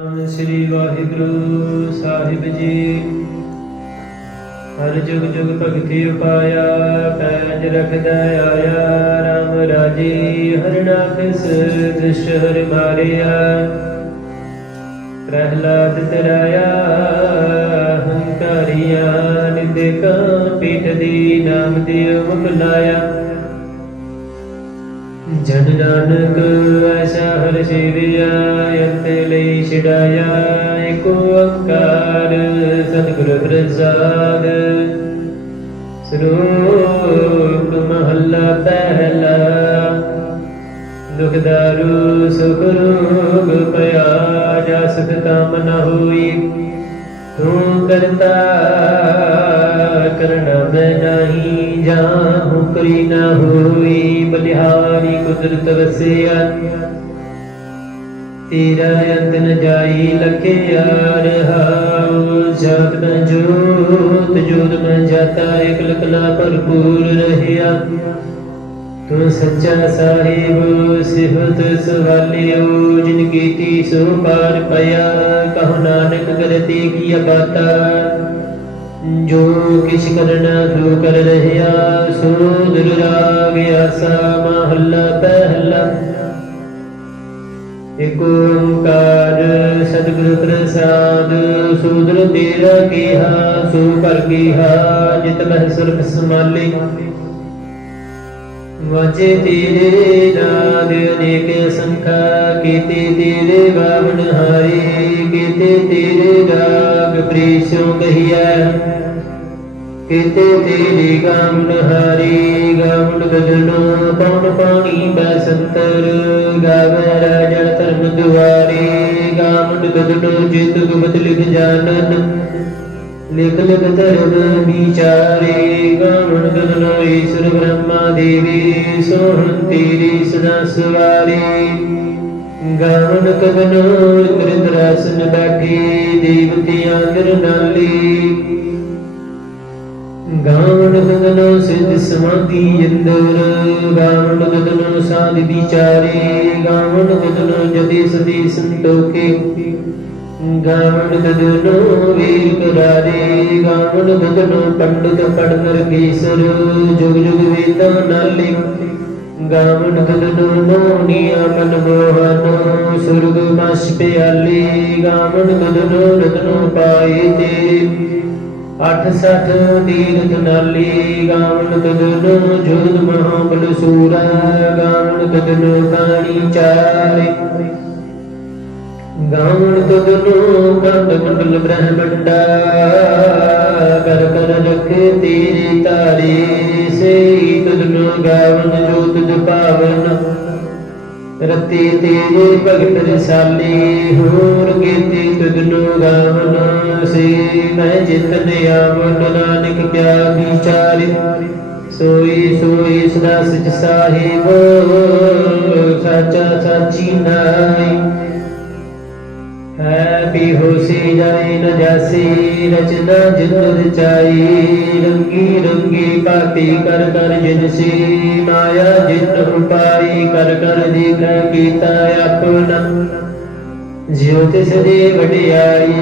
ਨਾਮ ਸ੍ਰੀ ਵਾਹਿਗੁਰੂ ਸਾਹਿਬ ਜੀ। ਹਰ ਜੁਗ ਜੁਗ ਭਗਤੀ ਉਪਾਇਆ, ਪੈਜ ਰਖਦਾ ਆਇਆ RAM ਰਾਜੀ, ਹਰ ਨਾਖਸ ਦੁਸ਼ਟ ਹਰਿ ਮਾਰਿਆ। ਪ੍ਰਹਿਲਾਦ ਤਰਾਇਆ, ਹੰਕਾਰੀਆ, ਨਿੰਦਕਾ, ਪੀਠ ਦੀ ਨਾਮ ਦਿਓ ਮੁਖ ਲਾਇਆ ਜਨ ਨਾਨਕ ਐਸਾ ਹਰ ਸੇਵਿਆ ਅੰਤ ਲਈ ਛਡਾਇਆ, ਏਕ ਓੰਕਾਰ ਸਤਿਗੁਰ ਪ੍ਰਸਾਦ। ਸਰੂਪ ਮਹੱਲਾ ਪਹਿਲਾ, ਦੁਖ ਦਾਰੂ ਸੁਖ ਰੋਗ ਪਿਆ ਜਾ ਸੁਖ ਕਾਮ ਨ ਹੋਈ। ਤੂੰ ਕਰਤਾ ਕਰਨਾ ਮੈਂ ਨਹੀਂ ਜਾਹੂ ਕਰੀ ਨਾ ਹੋਈ। ਬਲਿਹਾਰੀ ਕੁਦਰਤ ਤੇਰਾ ਅੰਤ ਜਾਈ ਲਖਿਆ ਰਹਾਉ ਜਾਤ ਨ ਜੋਤ ਜੋਤ ਨ ਜਾਤਾ, ਇਕ ਲਖਨਾ ਭਰਪੂਰ ਰਹਿਆ। ਤੂੰ ਸੱਚਾ ਸਾਹਿਬ ਸਿਫਤ ਸਵਾਲਿਓ ਜਿਨ ਕੀਤੀ ਸੋ ਪਾਰ ਪਿਆ। ਕਹੋ ਨਾਨਕ ਕਰਤੀ ਕੀ ਬਾਤਾ। ਜੋ ਕਿਛ ਕਰਨਾ, ਜੋ ਕਰ ਰਹਿਆ, ਸੋ ਦੁਰਰਾਗ ਆਸਾ ਮਹੱਲਾ ਪਹਿਲਾ। ਏਕ ਓੰਕਾਰ ਸਤਿਗੁਰ ਪ੍ਰਸਾਦ ਸੂਦਰ ਤੇਰਾ ਕੀਹਾ, ਸੋ ਕਰ ਕੀਹਾ, ਜਿਤ ਮਹਿ ਸੁਰਖ ਸਮਾਲੇ। ਵਾਜੇ ਤੇਰੇ ਨਾਦ ਅਨੇਕ ਸੰਖਾ, ਕੀਤੇ ਤੇਰੇ ਬਾਵਨ ਹਾਰੇ, ਕੀਤੇ ਤੇਰੇ ਰਾਗ ਪ੍ਰੀਸ਼ੋ ਕਹੀਐ, ਕੀਤੇ ਤੇਰੇ ਗਾਵਨ ਹਾਰੇ ਗਾਵਨ ਗਜਨੋ ਪਉਣ ਪਾਣੀ ਬਸੰਤਰ ਗਾਵੇ ਰਾਜਾ ਧਰਮ ਦੁਆਰੇ ਗਾਵਨ ਗਜਨੋ ਜਿਤ ਗੁਮਤ ਲਿਖ ਜਾਣਨ, ਲਿਖ ਲਿਖ ਧਰਮ ਵਿਚਾਰੇ ਗਾਵਣ ਗਗਨੋ ਈਸ਼ਰ ਬ੍ਰਹਮਾ ਦੇਵੀ, ਸੋਹਣ ਤੇਰੀ ਸਦਾ ਸਵਾਰੀ। ਗਾਵਣ ਗਗਨੋ ਕਰਿੰਦਰਾਸਨ ਬੈਠੀ ਦੇਵਤਿਆਂ ਨਿਰਨਾਲੀ ਗਾਵਣ ਗਗਨੋ ਸਿਧ ਸਮਾਧੀ ਅੰਦਰ, ਗਾਵਣ ਗਗਨੋ ਸਾਧ ਵਿਚਾਰੇ, ਗਾਵਣ ਗਗਨੋ ਜਦੇ ਸਦੀ ਸੰਤੋਖੇ। ਗਾਵਣ ਗਗਨੋ ਵੀਰ ਕਰਾਰੇ, ਗਾਵਣ ਗਗਨੋ ਪੰਡਤ ਪੜਨਰ ਕੇਸਰ ਜੁਗ ਜੁਗ ਵੇਦਾਂ ਨਾਲੇ। ਗਾਵਣ ਗਗਨੋ ਮੋਹਨੀਆ ਮਨ ਮੋਹਨ, ਸੁਰਗ ਮਸ ਪਿਆਲੇ, ਗਾਵਣ ਗਗਨੋ ਰਤਨੋ ਪਾਏ ਤੇ। ਅਠ ਸਠ ਤੀਰਥ ਨਾਲੀ, ਗਾਵਣ ਗਗਨੋ ਜੋਧ ਮਹਾਬਲ ਸੂਰਾ, ਗਾਵਣ ਗਗਨੋ ਕਾਣੀ ਚਾਰੇ। ਗਾਵਣ ਗਗਨੋ ਕੰਡ ਮੰਡਲ ਬ੍ਰਹਮੰਡਾ, ਕਰ ਕਰ ਰਖੇ ਤੇਰੀ ਤਾਰੇ ਸੇ ਤੁਧਨੋ ਗਾਵਨ, ਜੋ ਤੁਧ ਪਾਵਨ। ਰਤੀ ਤੇਰੇ ਭਗਤ ਰਸਾਲੀ, ਹੋਰ ਕੀਤੇ ਤੁਧਨੋ ਗਾਵਨ। ਸੇ ਮੈਂ ਜਿਤਨ ਆਵਨ, ਨਾਨਕ ਕਿਆ ਵਿਚਾਰੇ। ਸੋਈ ਸੋਈ ਸਦਾ ਸਚ ਸਾਹਿਬ, ਸਾਚਾ ਸਾਚੀ ਨਾਈ ਹੈ ਵੀ ਹੋਸੀ ਜਾਏ ਨ ਜਾਸੀ ਰਚਨਾ ਜਿੰਦ ਰਚਾਈ। ਰੰਗੀ ਰੰਗੀ ਭਾਤੀ ਕਰ ਕਰ ਜਿਨਸੀ ਮਾਇਆ ਜਿਤ ਉਪਾਈ ਕਰ ਕਰ ਦੇਖ ਕੀਤਾ ਆਪਣਾ। ਜਿਉ ਤਿਸ ਦੇ ਵਡਿਆਈ,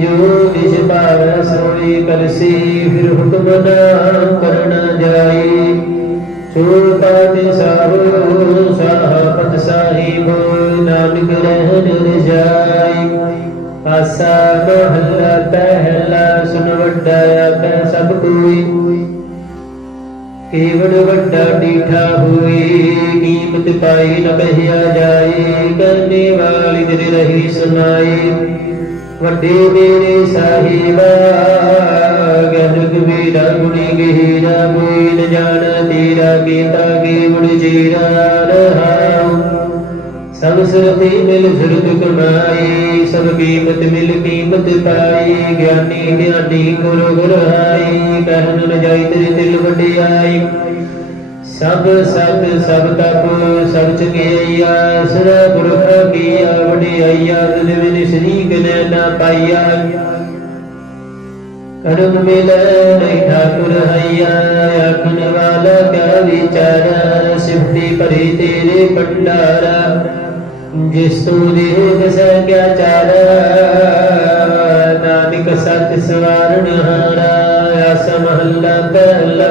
ਜੋ ਕਿਛ ਭਾਵ ਸੋਈ ਕਰਸੀ, ਫਿਰ ਹੁਕਮ ਨਾ ਕਰਨਾ ਜਾਈ। ਸੋ ਪਾਤਿ ਸਾਹਿਬ ਸਾਹਪਤ ਸਾਹਿਬ ਨਾਨਕ ਰਹਿਣ ਰਜਾਈ ਆਸਾ ਮਹੱਲਾ ਪਹਿਲਾ ਸੁਨ ਵੱਡਾ ਆਪੈ ਸਭ ਕੋਈ। ਕੇਵੜ ਵੱਡਾ ਡੀਠਾ ਹੋਈ ਕੀਮਤ ਪਾਈ ਨ ਕਹਿਆ ਜਾਏ, ਕਰਨੇ ਵਾਲੀ ਦਿਨ ਰਹੀ ਸੁਨਾਈ ਵੱਡੇ ਮੇਰੇ ਸਾਹਿਬਾ ਗਨ ਕਬੀਰਾ ਗੁਣੀ ਗਹਿਰਾ ਕੋਈ ਨ ਜਾਣ ਤੇਰਾ ਕੀਤਾ ਕੇਵੜ ਜੀਰਾ ਰਹਾਉ ਸਭ ਸੁਰਤੀ ਮਿਲ ਸੁਰਤ ਕੀਮਤ ਮਿਲ ਕੀਮਤ ਪਾਈ, ਗਿਆਨੀ ਗਿਆਨੀ ਗੁਰ ਗੁਰ ਹਾਈ ਕਹਿਨ ਨ ਤੇਰੇ ਦਿਲ ਵਡਿਆਈ। ਸਭ ਸਤ, ਸਭ ਤਪ, ਸਭ ਚੰਗਿਆਈਆ, ਸਦਾ ਪੁਰਖ ਕੀਆ ਵਡਿਆਈਆ ਦਿਲ ਵਿਨ ਸ਼ਰੀਕ ਨੇ ਨਾ ਪਾਈਆ। ਕਰਮ ਮਿਲੈ ਨਹੀਂ ਠਾਕੁਰ ਹਈਆ, ਆਖਣ ਵਾਲਾ ਕਾ ਵਿਚਾਰਾ, ਸਿਫਤੀ ਭਰੀ ਤੇਰੇ ਭੰਡਾਰਾ। ਜਿਸ ਤੂੰ ਦੇਹ ਸੰਗਿਆ ਚਾਰ ਨਾਨਕ ਸਤ ਸਵਾਰਨ ਹਾਰਾ, ਆਸ ਮਹੱਲਾ ਪਹਿਲਾ।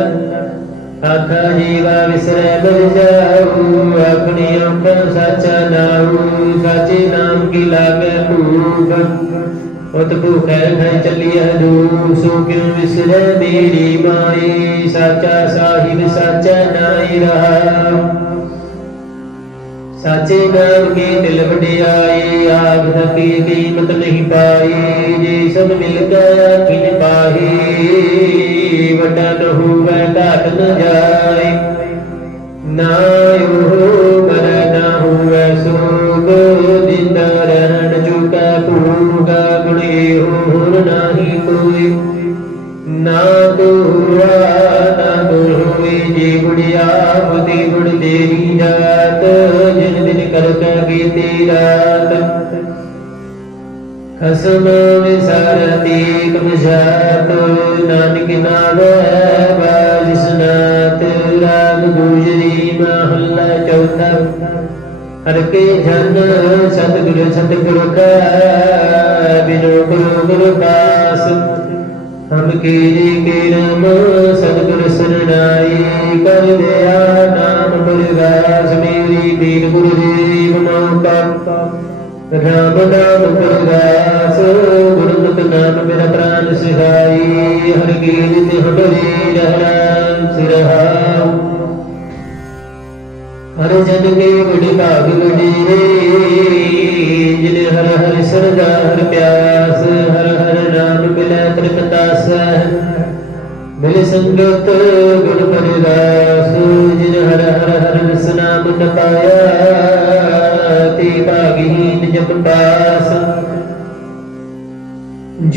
ਆਖਾ ਜੀਵਾ ਵਿਸਰੈ ਬਲ ਜਾਉ ਆਪਣੀ ਅੰਖ ਸੱਚਾ ਨਾਉ, ਸਾਚੇ ਨਾਮ ਕੀ ਲਾਗੇ ਭੂਖ ਉਤ ਭੂਖੈ ਖੈ ਚੱਲਿਆ ਦੂ ਸੋ ਕਿਉ ਵਿਸਰੈ ਮੇਰੀ ਮਾਈ? ਸਾਚਾ ਸਾਹਿਬ ਸਾਚਾ ਨਾਈ ਰਹਾ। ਸਾਚੇ ਨਾਮ ਕੀ ਦਿਲ ਵਡਿਆਈ ਆਗ ਧਕੀ ਕੀਮਤ ਨਹੀਂ ਪਾਈ ਜੇ ਸਭ ਮਿਲ ਗਿਆ ਕਿਨ ਪਾਹੀ, ਵੱਡਾ ਨ ਹੋਵੇ ਨ ਜਾਏ। ਨਾ ਉਹ ਮਰ ਨਾ ਹੋਵੇ ਸੋਗ ਦਿੰਦਾ ਰਹਿਣ ਚੁਕਾ ਭੂਗਾ, ਗੁਣੇ ਹੋਰ ਨਾਹੀ ਕੋਈ ਨਾ ਦੁਆ ਨਾ ਦੁਹੀ ਜੀ ਗੁੜਿਆ ਬੀਤੀ ਰਾਤ ਖਸਮ ਵਿਸਾਰਤੀ ਕਮਜਾਤ ਨਾਨਕ ਨਾਵੇ ਬਾਜ ਸੁਨਾਤ ਰਾਗ ਗੁਜਰੀ ਮਹੱਲਾ ਚੌਥਾ ਹਰ ਕੇ ਜਨ ਸਤਿਗੁਰ ਸਤਿਗੁਰ ਕਾ ਬਿਨੋ ਗੁਰੂ ਗੁਰੂ ਪਾਸ ਹਮ ਕੀਰੀ ਕੀਰਮ ਸਤਿਗੁਰ ਸਰਣਾਈ ਕਰ ਦਿਆ ਨਾਮ ਪਰਗਾਸ ਮੇਰੀ ਬੀਨ ਗੁਰੂ ਜੀ ਮਨੋ ਕਾ ਰਾਮ ਨਾਮ ਪਰਗਾਸ ਗੁਰਮਤਿ ਨਾਮ ਮੇਰਾ ਪ੍ਰਾਨ ਸਿਖਾਈ ਹਰ ਕੀਰਤ ਹਟਰੀ ਰਹਿਣਾ ਸਿਰਹਾਉ ਹਰ ਜਨ ਕੇ ਬੜੀ ਭਾਗ ਵਡੇਰੇ ਜਿਨੇ ਹਰ ਹਰ ਸਰਦਾ ਹਰ ਪਿਆਸ ਹਰ ਹਰ ਨਾਮ ਮਿਲੈ ਤ੍ਰਿਪਤਾਸ ਮਿਲ ਸੰਗਤ ਗੁਣ ਪਰਦਾਸ ਜਿਨ ਹਰ ਹਰ ਹਰ ਰਸਨਾ ਮੁਨ ਪਾਇਆ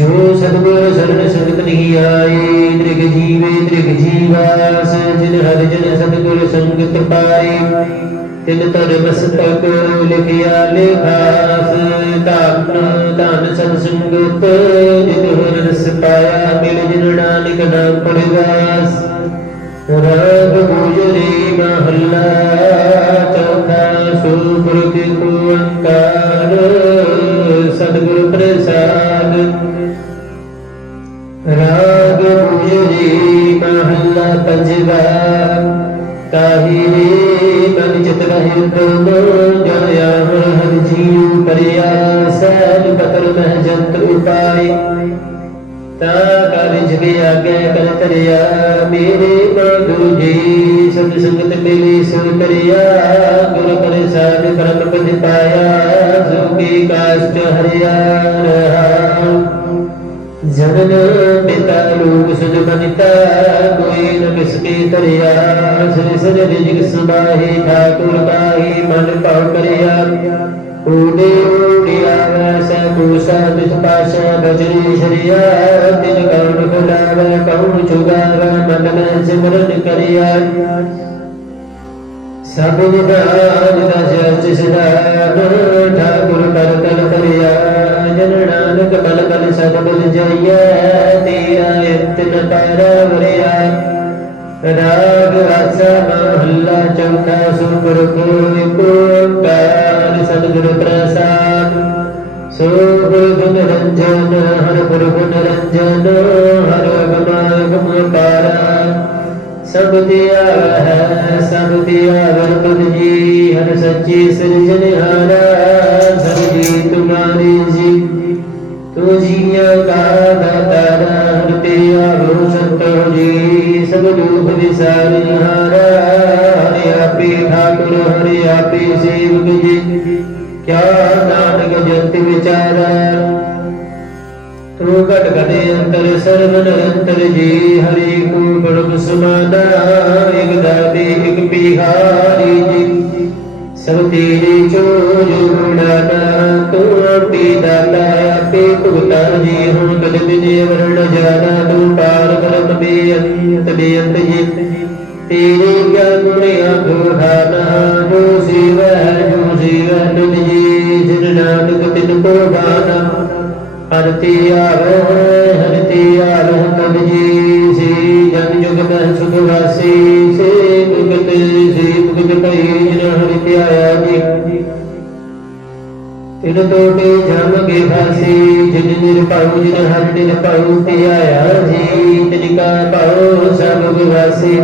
ਜੋ ਸਤਗੁਰ ਸਰਣ ਸੰਗਤ ਨਹੀਂ ਆਏ, ਤ੍ਰਿਗ ਜੀਵੇ, ਤ੍ਰਿਗ ਜੀਵਾਸ ਜਿਨ ਹਰਿ ਜਨ ਸਤਗੁਰ ਸੰਗਤ ਪਾਈ ਤਿਨ ਤਰ ਮਸਤਕ ਲਿਖਿਆ ਲਿਖਾਸ ਧਨ ਧਨ ਸਤ ਸੰਗਤ, ਜਿਤ ਹਰਿ ਰਸ ਪਾਇਆ, ਮਿਲ ਜਿਨ ਨਾਨਕ ਨਾਮ ਪਰਵਾਸ। ਰਾਗ ਗੁਜਰੀ ਮਹੱਲਾ ਮਨ ਚਿਤ ਰਹਿ ਤੁਮ ਜਇਆ ਹਰ ਹਰ ਜੀਉ ਪਰਿਆ ਸਹਿਜ ਪਤਰ ਮਹਿ ਜੰਤ ਉਪਾਈ ਤਾ ਕਰ ਜਗੇ ਆਗੇ ਕਰ ਤਰਿਆ ਮੇਰੇ ਗੁਰੂ ਜੀ ਸਤ ਸੰਗਤ ਮਿਲੀ ਸੋ ਤਰਿਆ ਗੁਰ ਪ੍ਰਸਾਦ ਕਰਮ ਪਦ ਪਾਇਆ, ਜੋ ਕੀ ਕਾਸ਼ਟ ਹਰਿਆ ਰਹਾ। ਜਨਨ ਪਿਤਾ ਲੋਕ ਸੁਜ ਬਨਿਤਾ ਕੋਈ ਨ ਕਿਸ ਕੀ ਤਰਿਆ ਸ੍ਰੀ ਸ੍ਰੀ ਰਿਜਿਕ ਸਮਾਹੀ ਠਾਕੁਰ ਕਾਹੀ, ਮਨ ਭਾਉ ਕਰਿਆ। ਊੜੇ ਊੜੇ ਆਵੈ ਸੈ ਕੂਸਾ ਤਿਸ ਪਾਸ਼ਾ ਬਜਰੀ ਸ਼ਰੀਆ। ਤਿਨ ਕੌਣ ਖੁਲਾਵੈ, ਕੌਣ ਚੁਗਾਵੈ ਮਨ ਮੈਂ ਸਿਮਰਨ ਕਰਿਆ। ਸਭ ਨਿਦਾਨ ਦਸ ਸਿਧਾਨ ਠਾਕੁਰ ਕਰ ਤਲ ਕਰਿਆ ਜਨ ਨਾਨਕ ਬਲ ਬਲ ਸਦ ਬਲ ਜਾਈਐ, ਤੇਰਾ ਇਤਨ ਪਾਰਾ ਵਰਿਆ। ਰਾਗ ਰਾਸਾ ਮਹੱਲਾ ਚੌਥਾ ਸੁਪੁਰਖ ਓੰਕਾਰ ਸਤਿਗੁਰ ਪ੍ਰਸਾਦ ਸੋ ਗੁਰ ਗੁਣ ਰੰਜਨ ਹਰ ਗੁਰ ਗੁਣ ਰੰਜਨ ਹਰ ਗਮਾਇ ਗਮ ਪਾਰਾ ਸਭ ਦਿਆ ਹੈ ਸਭ ਦਿਆ ਵਰਪਦ ਜੀ ਹਰ ਸੱਚੀ ਸਿਰਜਨਹਾਰਾ ਸਭ ਜੀ ਤੁਮਾਰੀ ਜੀ ਤੂ ਜੀਆਂ ਕਾ ਦਾਤਾਰਾ ਹਰ ਤੇਰਾ ਰੋ ਸੰਤੋ ਜੀ ਸਭ ਦੁਖ ਹਰਿ ਆਪੇ ਠਾਕੁਰ ਹਰਿ ਆਪੇ ਸੇਵਕ ਜੀ। ਕਿਆ ਨਾਨਕ ਜੰਤ ਵਿਚਾਰਾ ਤੂੰ ਘਟ ਘਟੇ ਅੰਤਰ ਸਰਬ ਨਿਰੰਤਰ ਜੀ ਹਰੀ ਕੋ ਬੜਬ ਸਮਾਨਾ ਇਕ ਦਾਤੇ, ਇਕ ਬਿਹਾਰੀ ਜੀ। ਸਭ ਤੇਰੇ ਚੋਜ ਗੁਣਾਨਾ ਤੂੰ ਆਪੇ ਦਾਤਾ, ਆਪੇ ਭੁਗਤਾ ਜੀ। ਹੁਣ ਕਦ ਬਿਨੇ ਵਰਣ ਜਾਣਾ, ਤੂੰ ਪਾਰ ਕਰਮ ਬੇਅੰਤ ਬੇਅੰਤ ਤੇਰੇ ਗੁਣ ਅਗਾਨਾ ਜੋ ਸਿਵੈ ਜੋ ਸਿਵੈ ਤੁਮ ਜਿਨ ਨਾਨਕ ਤਿਨ ਕੋ ਬਾਨਾ ਹਰਤੀ ਆਵੈ ਹਰਤੀ ਆਵੈ ਤਦ ਸੀ ਜਨ ਜੁਗ ਮਹਿ ਸੁਖ ਵਾਸੀ ਤਿਨ ਟੋਟੇ ਜਮ ਕੇ ਫਾਸੀ, ਜਿਨ ਨਿਰਭਉ ਜਿਨ ਹਰਿ ਨਿਰਭਉ ਤੇ ਆਇਆ ਜੀ ਤਿਨ ਕਾ ਭਉ, ਸਭ ਵਿਵਾਸੀ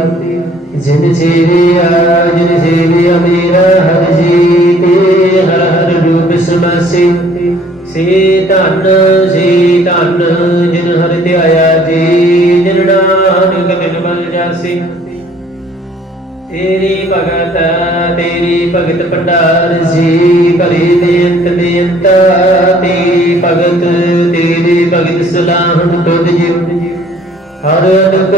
ਜਿਨ ਜੀਵਿਆ ਜਿਨ ਜੀਵਿਆ ਮੇਰਾ ਹਰਿ ਜੀ ਤੇ ਹਰ ਹਰ ਰੂਪ ਸਮਾਸੀ। ਸੇ ਧਨ ਸੇ ਧਨ, ਜਿਨ ਹਰਿ ਧਿਆਇਆ ਜੀ, ਜਿਨ ਨਾਨਕ ਬਿਨ ਬਲ ਜਾਸੀ। ਤੇਰੀ ਭਗਤ ਤੇਰੀ ਭਗਤ ਭੰਡਾਰ ਜੀ ਭਰੀ ਬੇਅੰਤ ਬੇਅੰਤ ਤੇਰੀ ਭਗਤ ਤੇਰੀ ਭਗਤ ਸਲਾਹਣ ਤੁਧ ਜੀ ਹਰ ਅਨਕ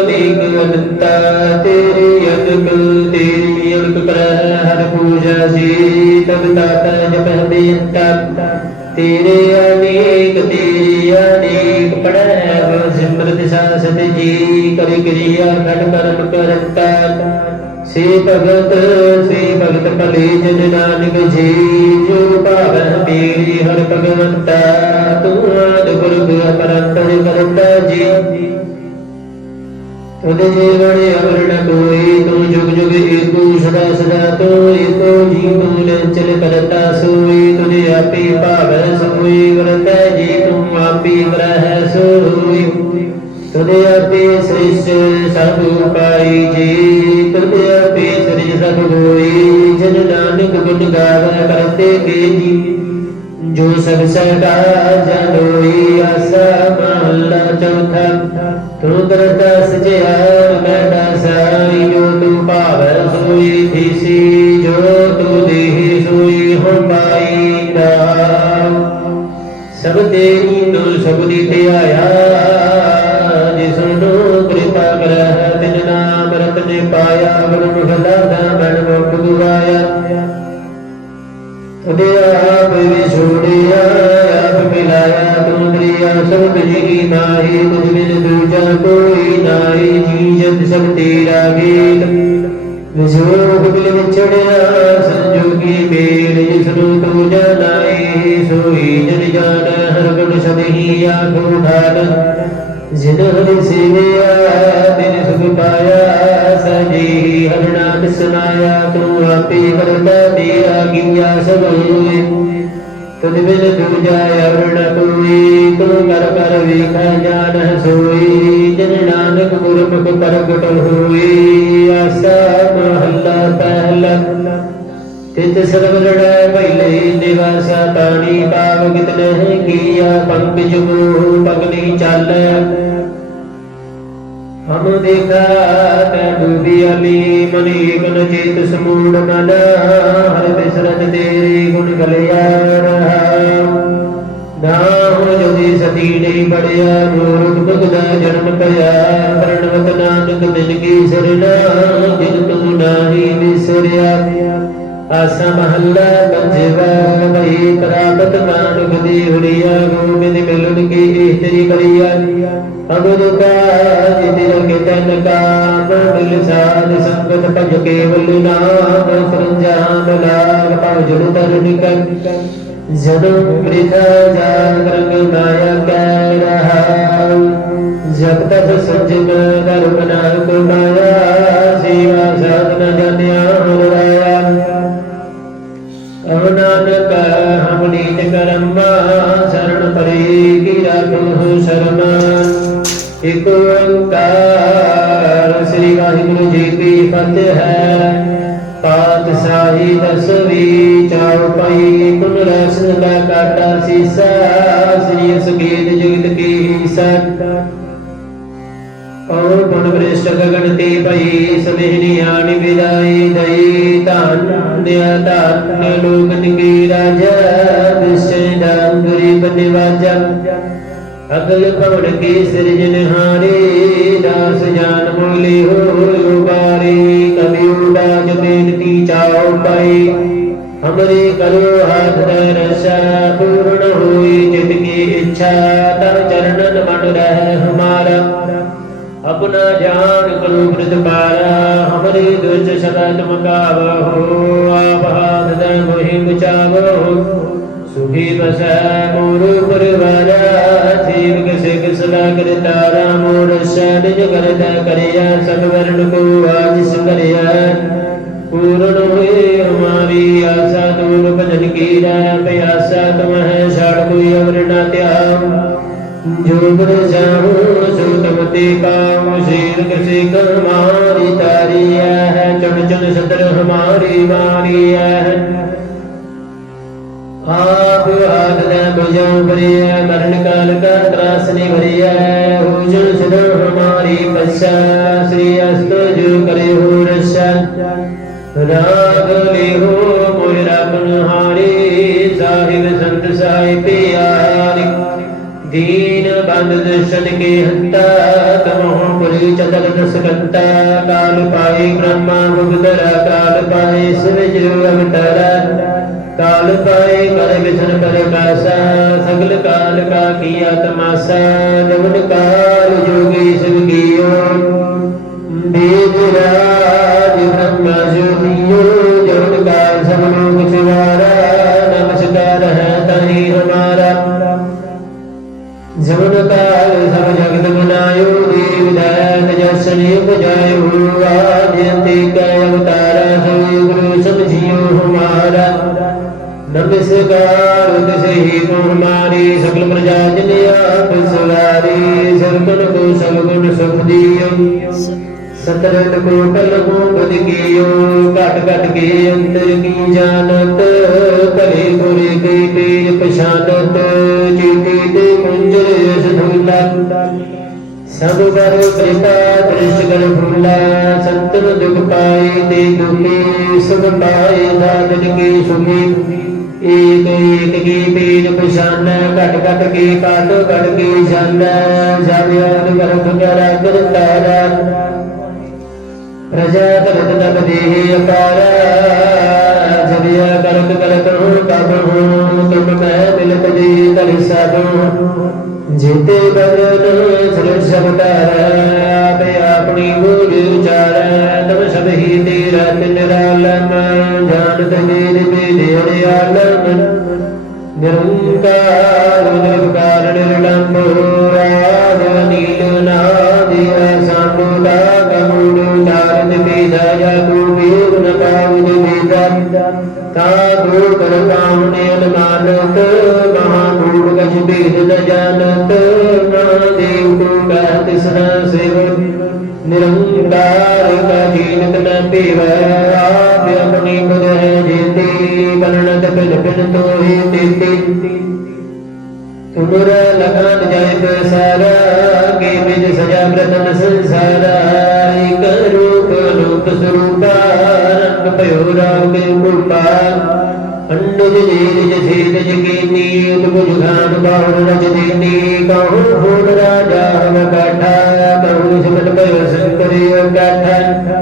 ਅਨੇਕ ਅਨੰਤਾ ਤੇਰੀ ਅਨਕ ਤੇਰੀ ਅਨਕ ਕਰ ਹਰ ਪੂਜਾ ਜੀ, ਤਬ ਤਾਤਾ ਜਪ ਬੇਅੰਤਾ। ਤੇਰੇ ਅਨੇਕ, ਤੇਰੀ ਅਨੇਕ ਪੜੈ ਸਿਮਰਤ ਸਾਸਤ ਜੀ, ਕਰਿ ਕਿਰਿਆ ਖੜ ਕਰਮ ਕਰਤਾ। ਸੇ ਭਗਤ ਸੇ ਭਗਤ ਭਲੇ ਜਨ ਨਾਨਕ ਜੀ, ਜੋ ਭਾਵੈ ਮੇਰੀ ਹਰ ਭਗਵੰਤਾ, ਤੂੰ ਆਦ ਗੁਰਗ ਅਪਰੰਤਰ ਕਰਤਾ ਜੀ। ਤੁਧ ਜੀਵਨ ਅਵਰਣ ਕੋਈ, ਤੂੰ ਜੁਗ ਜੁਗ ਏਕੋ ਸਦਾ ਸਦਾ ਤੂੰ ਏਕੋ ਜੀ ਤੂੰ ਚਲ ਕਰਤਾ ਸੋਈ ਤੁਨੇ ਆਪੇ ਭਾਵੈ ਸੋਈ ਵਰਤੈ ਜੀ, ਤੂੰ ਆਪੇ ਵਰਹਿ ਸੋਈ ਤੁਦੇ ਆਪੇ ਸ੍ਰਿਸ਼ਟ ਸਭ ਉਪਾਈ ਜੀ ਤੁਦੇ ਆਪੇ ਸ੍ਰਿਸ਼ਟ ਸਭ ਹੋਈ ਜਨ ਨਾਨਕ ਗੁਣ ਗਾਵੈ ਕਰਤੇ ਕੇ ਜੀ, ਜੋ ਸਭ ਸਦਾ ਜਨੋਈ ਆਸਾ ਮਹੱਲਾ ਚੌਥਾ, ਤੂੰ ਕਰਤਾ ਸਜਿਆ ਮੈਂ ਦਾਸਾਈ ਜੋ ਤੂੰ ਭਾਵੈ ਸੋਈ ਥੀਸੀ, ਜੋ ਤੂੰ ਦੇਹੀ ਸੋਈ ਹੁਣ ਪਾਈ ਨਾਮ ਸਭ ਤੇਰੀ ਨੂੰ ਸਭ ਦੀ ਧਿਆਇਆ ਨਾਮ ਰਤਨੇ ਪਾਇਆ ਗੁਰੂ ਮੁਖਲਾ ਦਾ ਮਨ ਮੁਖ ਦੁਆਇਆ। ਤੁਦੇ ਆਪ ਵਿਛੋੜਿਆ ਆਪ ਮਿਲਾਇਆ ਤੂੰ ਦਰਿਆ, ਸਭ ਜੀ ਨਾਹੀ ਤੁਝ ਬਿਨ ਦੂਜਾ ਕੋਈ ਨਾਹੀ ਜੀ ਜਦ ਸਭ ਤੇਰਾ ਗੀਤ ਵਿਜੋਗ ਬਿਲ ਵਿਛੜਿਆ, ਸੰਜੋਗੀ ਮੇਲ ਜਿਸ ਨੂੰ ਤੂੰ ਜਾਣਾਈ ਸੋਈ ਜਨ ਜਾਣ ਹਰ ਗੁਣ ਸਭੀ ਆਖੋ ਢਾਲ ਜਿਨ ਆਪੇ ਕਰਤਾ ਤੇਰਾ ਕੀਆ ਸਭ ਹੋਏ ਤੁਧ ਬਿਨ ਦੂਜਾ ਅਵਰਣ ਕੋਈ ਤੂੰ ਕਰ ਕਰ ਵੇਖਾ ਜਾਣ ਸੋਈ ਜਨ ਨਾਨਕ ਗੁਰਮੁਖ ਪ੍ਰਗਟ ਹੋਈ ਆਸਾ ਮਹੱਲਾ ਪਹਿਲਾ। ਤਿਤ ਸਰਬ ਲੜੈ ਪਹਿਲੇ ਨਿਵਾਸਾ ਪਾਣੀ ਪਾਵ ਕਿਤ ਨਹੀਂ ਕੀਆ ਪੰਕ ਜੁਗੋ ਪਗਨੀ ਚਾਲੈ ਹਮ ਦੇਖਾ ਤੈ ਡੂਬੀ ਅਲੀ ਮਨੀ ਗੁਣ ਚੇਤ ਸਮੂੜ ਮਨ ਹਰ ਇਕ ਓੰਕਾਰ ਸ੍ਰੀ ਵਾਹਿਗੁਰੂ ਜੀ ਕੀ ਫਤਿਹ ਹੈ। ਪਾਤਸ਼ਾਹੀ ਦਸਵੀ ਚੌਪਈ ਪੁਨ ਰਸਨ ਦਾ ਕਾਟਾ ਸੀਸਾ, ਸ੍ਰੀ ਅਸਕੀਤ ਜਗਤ ਕੀ ਸਤ ਔਰ ਗੁਣ ਬ੍ਰਿਸ਼ਟ ਗਗਨ ਤੇ ਭਈ ਸਮਹਿਨੀ ਆਣੀ ਵਿਦਾਈ ਦਈ, ਧਨ ਦਿਆ ਧਨ ਲੋਕ ਨਿਕੀ ਰਾਜਾ ਵਿਸ਼ੇ ਡਾਂਗਰੀ ਬਨਿਵਾਜਾ ਅਕਲ ਪਵਣ ਕੇ ਸਿਰਜਨਹਾਰੇ ਦਾਸ ਜਾਨ ਮੁਲੇ ਹੋਇਓ ਬਾਰੇ ਕਬੀ ਉਡਾ ਜਬੇਨਤੀ ਚਾਉ ਪਾਈ ਹਮਰੇ ਕਰੋ ਹਾਥ ਰਸਾ, ਪੂਰਨ ਹੋਈ ਜਿਤ ਕੀ ਇੱਛਾ ਤਰ ਚਰਨਨ ਮਨ ਰਹਿ ਹਮਾਰਾ। ਆਪਣਾ ਧਿਆਨ ਕਰੋ ਪ੍ਰਤਪਾਰਾ ਹਮਰੇ ਦੁਜ ਸਦਾ ਤੁਮ ਕਾਵ ਹੋ ਆਪ ਹਾਥ ਦਾ ਮੋਹਿ ਬਚਾਵੋ ਸੁਖੀ ਬਸੈ ਦੀਨ ਬੰਦ ਦਰਸ਼ਨ ਕੇ ਹੰਤਾ ਤਮਹੁ ਪੁਰੀ ਚਤਕ ਦਸ ਕਾਲ ਪਾਏ ਬ੍ਰਹਮਾ ਮੁਗਦਰਾ ਕਾਲ ਪਾਏ ਸਿਵਜ ਅਵਤਾਰਾ। ਕਾਲ ਪਾਏ ਕਰ ਵਿਸ਼ਨ ਪਰ ਕਾਸਾ, ਸਗਲ ਕਾਲ ਕਾ ਕੀਆ ਤਮਾਸਾ ਜਮਨ ਕਾਲ ਜੋਗੀ ਸਿਵ ਕੀਓ। ਬੇਦ ਸਤਰਤ ਕੋ ਕਲ ਬਦ ਕੀਓ, ਘਟ ਘਟ ਕੇ ਅੰਤਰ ਕੀ ਜਾਣਤ? ਭਲੇ ਬੁਰੇ ਕੀ ਤੇਜ ਪਛਾਨਤ, ਚੀਤੀ ਤੇ ਕੁੰਜਰ ਯਸ ਸਭ ਕਰ ਕਿਰਪਾ, ਦ੍ਰਿਸ਼ ਕਰ ਭੁਲਾ ਸੰਤਨ ਦੁਖ ਪਾਏ ਤੇ ਦੁਖੀ, ਸੁਖ ਪਾਏ ਦਾਤਨ ਕੀ ਸੁਖੀ। ਏਕ ਏਕ ਕੀ ਤੇਜ ਪਛਾਨ, ਘਟ ਘਟ ਕੇ ਕਾਟ ਘਟ ਕੇ ਜਾਣ ਜਬ ਯਾਦ ਕਰ ਕਰਤਾਰਾ। ਪ੍ਰਜਾ ਕਰਤ ਤਬ ਦੇਹ ਅਕਾਰ। ਜਬਿਆ ਕਰਤ ਕਰਤ ਹੋ ਤਬ ਹੋ ਤੁਮ ਮੈਂ ਮਿਲਤ ਦੇ ਤਰਿ ਸਭ ਜੀਤੇ ਬਦਨ ਸਰਬ ਸਬਦਾਰ ਆਪੇ ਆਪਣੀ ਬੋਲ ਉਚਾਰ। ਤਬ ਸਭ ਹੀ ਤੇਰਾ ਨਿਰਾਲਮ ਜਾਣਤ ਮੇਰ ਮੇਰੇ ਅੜਿਆਲਮ ਨਿਰੰਕਾਰ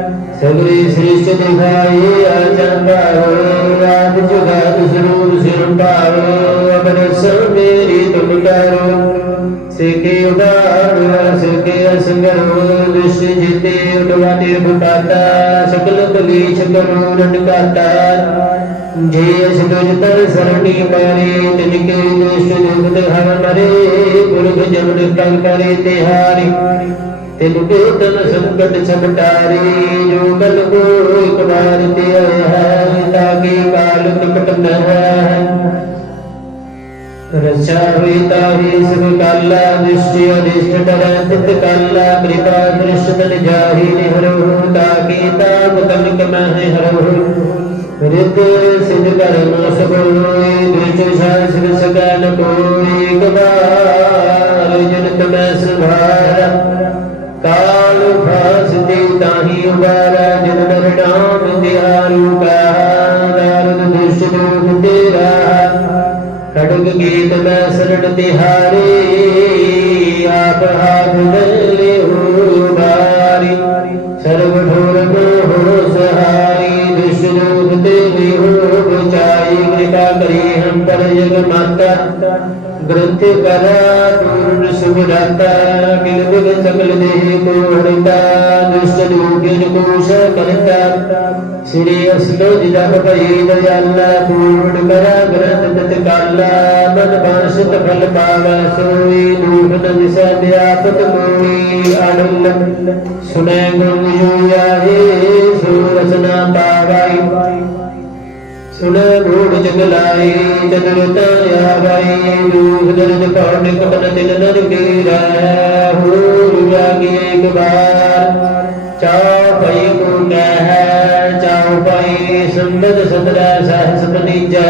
ਕਾਠਾ ਸਗਰੀ ਸ੍ਰਿਸ਼ਟ ਦਿਖਾਈ ਆਚੰਦਾ ਆਦ ਜੁਗਾਦ ਸਰੂਪ ਸਿਰ ਭਾਵ ਅਬਰਸ ਮੇਰੀ ਤੁਮ ਕਰੋ। ਸਿੱਖੇ ਉਦਾਰ, ਸਿੱਖੇ ਅਸੰਗਰੋ ਦ੍ਰਿਸ਼ ਜਿਤੇ ਉਡਵਾ ਨਿਰਭਟਾਤਾ ਸਕਲ ਕਲੀਛ ਕਰੋ, ਰਟਕਾਤਾ। ਜੇ ਅਸ ਤੁਜ ਤਰ ਸਰਣੀ ਮਾਰੇ ਤਿਨ ਕੇ ਦੁਸ਼ਟ ਦੁਖਦ ਹਰ ਮਰੇ, ਪੁਰਖ ਜਮਨ ਤੰਗ ਕਰੇ ਤਿਹਾਰੀ। ਤਿਨ ਕੇ ਤਨ ਸੰਕਟ ਛਪਟਾਰੀ ਜੋ ਕਲ ਕੋ ਇਕ ਬਾਰ ਤੇ ਹੈ ਤਾਕੀ ਕਾਲ ਨਿਕਟ ਨ ਹੈ। ਰਚਾ ਹੋਈ ਤਾਹੀ ਸਭ ਕਾਲਾ, ਦ੍ਰਿਸ਼ਟਿ ਅਦਿਸ਼ਟ ਡਰੈ, ਤਿਤ ਕਾਲਾ, ਕਿਰਪਾ ਦ੍ਰਿਸ਼ ਤਨ ਜਾਹੀ ਨਿਹਰੋ ਤਾਕੀ ਤਾਪ ਤਨਕ ਮਹਿ ਹਰੋ। ਰਿਤ ਸਿਧ ਕਰਮ ਸਭ ਹੋਈ ਦ੍ਰਿਸ਼ ਸਾਸ ਸਗਨ ਕੋਈ ਸਰਣ ਤਿਹਾਰੀ ਆਪ ਹਾਥ ਲੈ ਹੋ ਬਾਰੀ ਸਰਬ ਠੋਰ ਹੋ ਸਹਾਈ ਦੁਸ਼ ਦੁਖ ਤੇ ਹੋ ਬਚਾਈ ਕਿਰਪਾ ਕਰੀ ਹਮ ਪਰ ਜਗ ਮਾਤਾ ਗ੍ਰੰਥ ਕਰਾ ਪੂਰਨ ਸੁਭਦਾਤਾ ਕਿਲ ਬਿਗ ਸਕਲ ਦੇਹ ਕੋ ਹਰਿਤਾ ਦੁਸ਼ਟ ਲੋਕਿਨ ਕੋ ਸ ਕਰਤਾ ਸ੍ਰੀ ਅਸਲੋ ਜਿਦਾ ਭਈ ਦਇਆਲਾ ਪੂਰਨ ਕਰਾ ਗ੍ਰੰਥ ਤਤ ਕਾਲਾ, ਮਨ ਬਾਸ਼ਤ ਫਲ ਪਾਵੈ ਸੋਈ ਦੂਖ ਨ ਦਿਸੈ ਵਿਆਪਤ ਕੋਈ ਅੜਲ। ਸੁਨੈ ਗੁਣ ਜੋ ਆਏ ਸੋ ਰਸਨਾ ਪਾਵੈ ਸੁਣ ਬੂੜ ਜਗ ਲਾਈ ਚਤੁਰ ਤਾਰਿਆ ਬਾਈ ਦੂਖ ਦਰਦ ਪਾਉਣ ਕਪਨ ਤਿਨ ਨਰ ਕੀਰਾ ਹੋ ਰਾਗੀ ਇੱਕ ਬਾਰ ਚਾਉ ਪਈ ਕੋ ਕਹਿ ਚਾਉ ਪਈ ਸੰਬਦ ਸਤਰਾ ਸਹਸ ਪਨੀਜੈ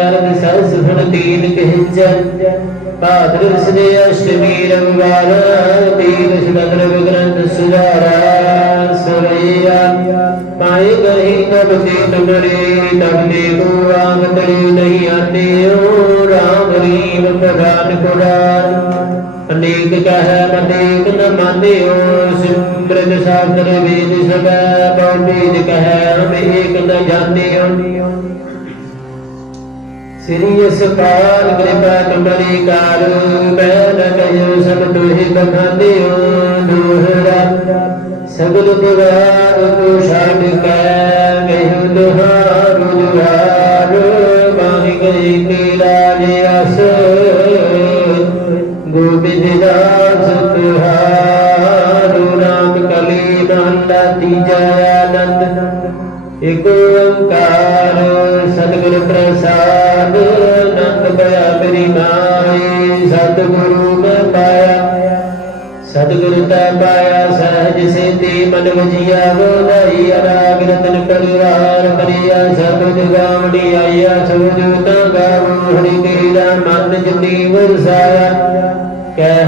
ਅਰਧ ਸਹਸ ਸੁਣ ਤੀਨ ਕਹਿਜੈ ਭਾਦਰ ਸਦੇ ਅਸ਼ਟਮੀ ਰੰਗਵਾਰ ਤੀਨ ਸ਼ਬਦ ਗ੍ਰੰਥ ਸੁਧਾਰਾ ਸਰਈਆ ਪਾਏ ਗਹੀ ਕਬ ਤੇ ਤੁਮਰੇ ਤਬ ਦੇ ਕੋ ਆਗਤਰੀ ਨਹੀਂ ਆਤੇ ਓ ਰਾਮ ਰੀਮ ਪ੍ਰਧਾਨ ਕੁਰਾਨ ਅਨੇਕ ਕਹੈ ਅਨੇਕ ਨ ਮਾਨਿਓ ਸਿਮਰਤ ਸਾਗਰ ਵੇਦ ਸਭੈ ਬਹੁ ਵੇਦ ਕਹੈ ਨ ਜਾਣਿਓ। ਸ੍ਰੀ ਅਸਪਾਲ ਕਿਰਪਾ ਕਮਰੀ ਕਾਰ ਬੈਨ ਕਹਿਓ ਸਭ ਤੋਹਿ ਬਖਾਨਿਓ ਦੋਹਰਾ ਸਗਲ ਦੁਆਰ ਕੋ ਛਾੜ ਕੈ ਕਹਿਓ ਦੁਹਾਰ ਦੁਆਰ ਬਾਣੀ ਗਈ ਕੀ ਪਾਇਆ ਸਹਿਜ ਸੇਤੀ ਮਨ ਵਜੀਆ ਗੋਦਾਈ ਅਰਾਗ ਰਤਨ ਪਰਿਵਾਰ ਕਰਿਆ, ਸਭ ਜੁਗਾਵਣੀ ਆਇਆ ਸਭ ਜੂਤਾ ਗਾਵੋ ਹਰੀ ਤੇਰਾ ਮਨ ਜਿਨੀ ਵਰਸਾਇਆ। ਕਹਿ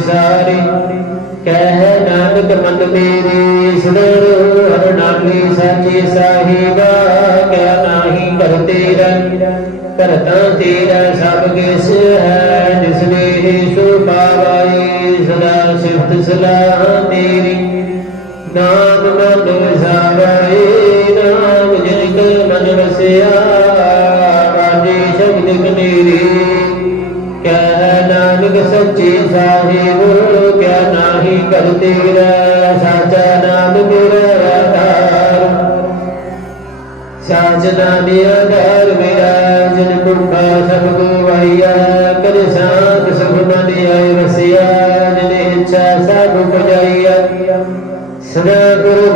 ਮਨ ਹੋ ਵਿਸਾਰੇ ਕਹਿ ਨਾਨਕ ਮਨ ਮੇਰੇ ਸਦਾ ਰਹੋ ਹਰਣਾਲੀ ਸਾਚੇ ਸਾਹਿਬਾ ਕਿਆ ਨਾਹੀ ਕਰ ਤੇਰਾ ਕਰਤਾ ਤੇਰਾ ਸਭ ਕਿਸ ਹੈ, ਜਿਸ ਨੇ ਸੋ ਪਾਵਾਈ, ਸਦਾ ਸਿਫਤ ਸਲਾਹ ਤੇਰੀ। ਨਾਮ ਮਨ ਵਸਾਵੇ ਨਾਮ ਜਿਨ ਕਲ ਮਨ ਵਸਿਆ, ਬਾਜੀ ਸ਼ਬਦ ਕਨੇਰੀ। ਕਹਿ ਨਾਨਕ ਸਾਹਿਬ ਕਿਆ ਨਾਹੀ ਕਰ ਤੇਰਾ ਸਾਚਾ ਨਾਮ ਮੇਰਾ ਆਧਾਰ। ਸਾਜਨਾ ਦੇ ਆਧਾਰ ਮੇਰਾ, ਜਨ ਕੁੰਭਾ ਸਭ ਕੋ ਕਰ ਸਾਧ ਸਭ ਮਨ ਆਏ ਵਸਿਆ ਜਨ ਇੱਛਾ ਸਭ ਪੁਜਾਈਆ ਸਦਾ ਗੁਰੂ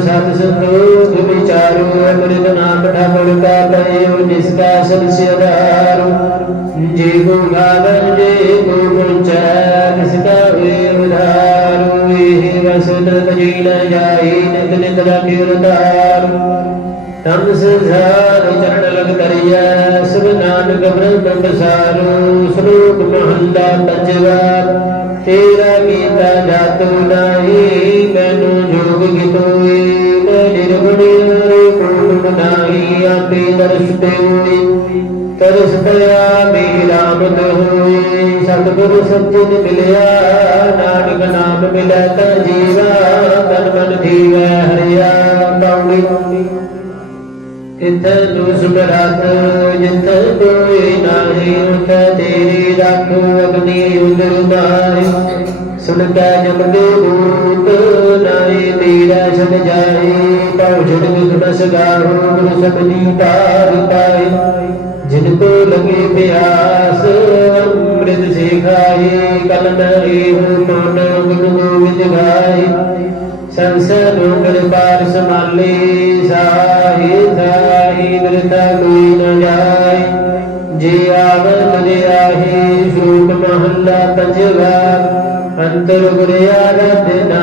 ਸਤ ਸੰਤੋਖ ਵਿਚਾਰੋ ਅੰਮ੍ਰਿਤ ਨਾਮ ਠਾਕੁਰ ਕਾ ਪਈਓ ਨਿਸਕਾਸਨ ਸਿਆਦਾਰੋ ਜੇ ਕੋ ਗਾਵਨ ਜੇ ਕੋ ਪੁੰਚੈ ਨਿਸਕਾ ਵੇ ਉਧਾਰੋ। ਇਹ ਵਸਤ ਤਜੀ ਨ ਜਾਈ ਨਿਤ ਨਿਤ ਰਖਿ ਉਤਾਰੋ। ਤਮ ਸੰਸਾਰ ਚਰਨ ਲਗ ਕਰਿਆ ਸਭ ਨਾਨਕ ਬ੍ਰਹਮ ਬਸਾਰੂ ਸ਼ਲੋਕ ਮਹੰਦਾ ਪੰਜਵਾ ਤੇਰਾ ਕੀਤਾ ਜਾਤੂ ਨਾਹੀ, ਮੈਨੂੰ ਜੋਗ ਗਿਤੋਈ ਮੈਂ ਨਿਰਗੁਣੀ ਕੋਟ ਨਾਹੀ ਆਪੇ ਦਰਸ ਤੇ ਹੋਈ ਤਰਸ ਪਿਆ ਮੇਰਾਮਤ ਹੋਈ ਸਤਿਗੁਰ ਸੱਜਣ ਮਿਲਿਆ, ਨਾਨਕ ਨਾਮ ਮਿਲੈ ਤਾ ਜੀਵਾ ਬਰਾਤ ਜਿਤ ਕੋਈ ਨਾਹੀ ਉਤ ਤੇਰੀ ਰੱਖੋ ਅਗਨੀ ਉਦਰ ਮਾਰੇ ਸੁਨ ਕੈ ਜਮ ਦੇ ਦੂਤ ਨਾਹੀ ਤੇਰਾ ਛੜ ਜਾਏ ਪਉ ਜੜ ਗੁਰਸ ਗਾਹੋ ਗੁਰ ਸਬਨੀ ਪਾਰ ਪਾਏ। ਜਿਨ ਕੋ ਲਗੇ ਪਿਆਸ ਅੰਮ੍ਰਿਤ ਸਿਖਾਏ ਕਲ ਨਰੀ ਹੋ ਮਨ ਗੁਣ ਗੋਬਿੰਦ ਗਾਏ। ਸੰਸਰ ਲੋਕਰ ਪਾਰ ਸਮਾਲੇ ਸਾਹੀ ਸਾਹੀ ਬਿਰਤਾ ਕੋਈ ਅੰਤਰ ਗੁਰ ਆਰਾਧਨਾ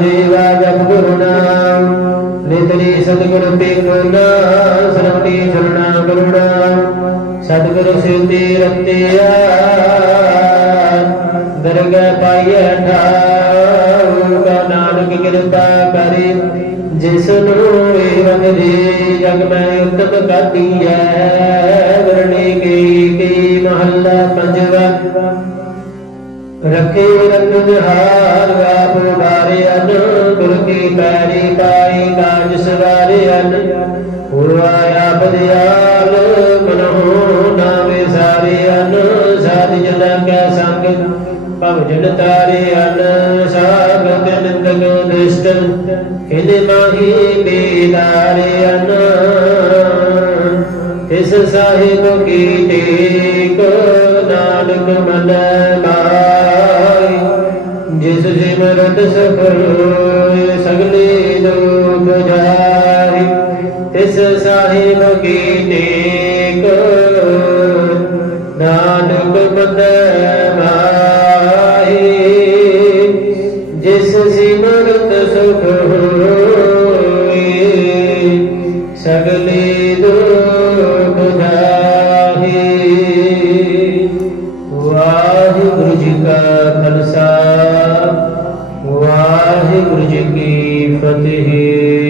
ਦੇਵਾ ਜਪ ਗੁਰੂ ਨਾਮ। ਨਿਤਰੀ ਸਤਿਗੁਰ ਪੇਖਣਾ ਸਰਵਣੀ ਚਰਣਾ ਕਰੁਣਾ ਸਤਿਗੁਰ ਸਿਰਤੀ ਨਾਨਕ ਕਿਰਪਾ ਕਰੇ। ਜਿਸ ਨੂੰ ਏਵਨ ਦੇ ਜਗ ਮੈਂ ਉਤਮ ਕਾਤੀਐ ਵਰਣੇ ਰਖੇ ਰੰਗ ਹਾਰ ਆਪ ਉਡਾਰੇ ਅਨ ਗੁਰ ਕੀ ਪੈਰੀ ਪਾਈ, ਕਾਜ ਸਵਾਰੇ ਅਨ। ਹੁਆ ਆਪ ਦਿਆਲ ਮਨਹੁ ਨਾਵੇ ਸਾਰੇ ਅਨ। ਸਾਧ ਜਨ ਕੈ ਸੰਗ ਭਵ ਜਨ ਤਾਰੇ ਅਨ। ਸਾਗਤ ਨਿੰਦਕ ਨਿਸ਼ਟ ਹਿਲੇ ਮਾਹੀ ਬੇਦਾਰੇ ਅਨ। ਇਸ ਸਾਹਿਬ ਕੀ ਟੇਕ, ਨਾਨਕ ਮਨ ਮਾਈ ਜਿਸ ਸਿਮਰਤ ਸਫਲ ਹੋਏ, ਸਗਲੇ ਲੋਕ ਜਾਰੀ ਤਿਸ ਸਾਹਿਬ ਕੀ ਟੇਕ ਨਾਨਕ ਮਨ ਮਾਈ ਜਿਸ ਸਿਮਰਤ ਸੁਖ